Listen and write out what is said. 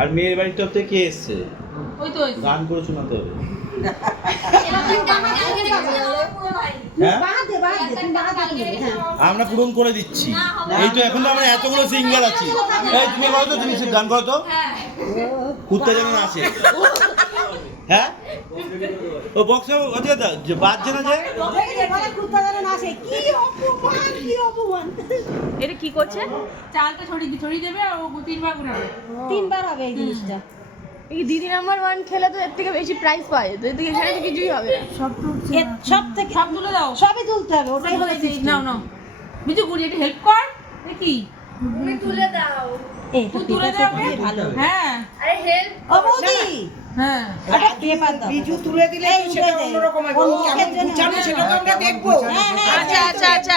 আর মেয়ের বাড়ির তরফ থেকে কে এসছে? গান করে শোনাতে হবে। আমরা পূরণ করে দিচ্ছি। এই তো এখন তো আমরা এতগুলো সিঙ্গার আছি। এই তুমি বলো তো, তুমি গান করো তো। কুত্তা যেন না আসে। হ্যাঁ ও বক্স বাজছে না যে এটা কি করছে? চালটা ছড়িয়ে দেবে আর ও তিনবার ঘুরাবে। তিনবার হবে এই জিনিসটা। এই দিদি নাম্বার 1 খেলে তো এর থেকে বেশি প্রাইজ পাওয়া যেত। এর থেকে এখানে তো কিছুই হবে না। সব থেকে সব তুলে দাও, সবই তুলতে হবে, ওটাই হলো নাও নাও বিজু গুড়ি একটু হেল্প কর দেখি। তুমি তুলে দাও। তুই তুলে দাও ভালো। হ্যাঁ আরে হেল্প ও বৌদি, হ্যাঁ আরে পেপার দাও। বিজু তুলে দিলে সেটা অন্যরকম হবে। কেমন গুছানো সেটা তো আমরা দেখবো। হ্যাঁ হ্যাঁ আচ্ছা আচ্ছা আচ্ছা